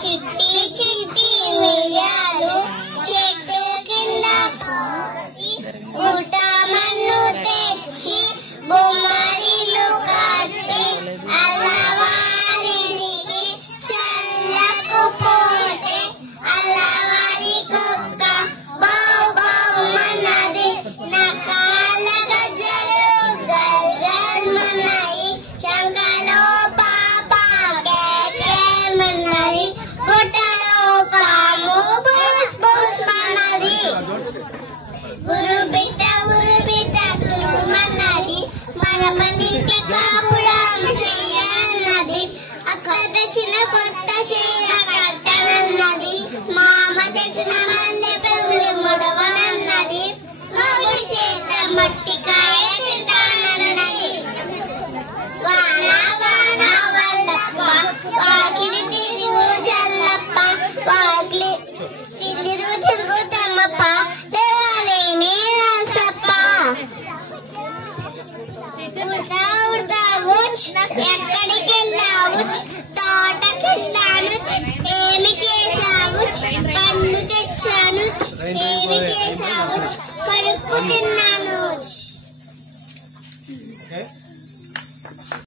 చిట్టి చిట్టి ఉయ్యాలు చెట్టు కింద గుట్ట మన్ను తెచ్చి బొమ్మరిల్లు కట్టి అల్లవారింటికి చల్లకు పోతే అల్లవారి కుక్క బౌ బౌమన్నది నకాల గజ్జలు గల్ గల్ మన్నాయి శంకలో పాప కేకేమన్నది గుట్టలో పాము బుస్ బుస్ మన్నది గురు బిడ్డ గురుమన్నది మనమన్నింటి కాపురం చెయ్యన్నది అక్క తెచ్చిన కొత్త చీర కట్టనన్నది మామ తెచ్చిన మల్లె పువ్వులు ముడవనన్నది మౌలి చేత మట్టికాయ తింటానన్నది వాన వాన వల్లప్ప వాకిలి తిరుగు జల్లప్ప వాకిలి తిరుగు తమ్మప్ప దేవాలేని రాసప్ప ఉడతా ఉడతా ఉచ్ ఎక్కడికి వెళ్ళావు తోటకెళ్ళాను ఏమి చేసావు పండు తెచ్చాను ఏమి చేసావు కడుపు తిన్నాను.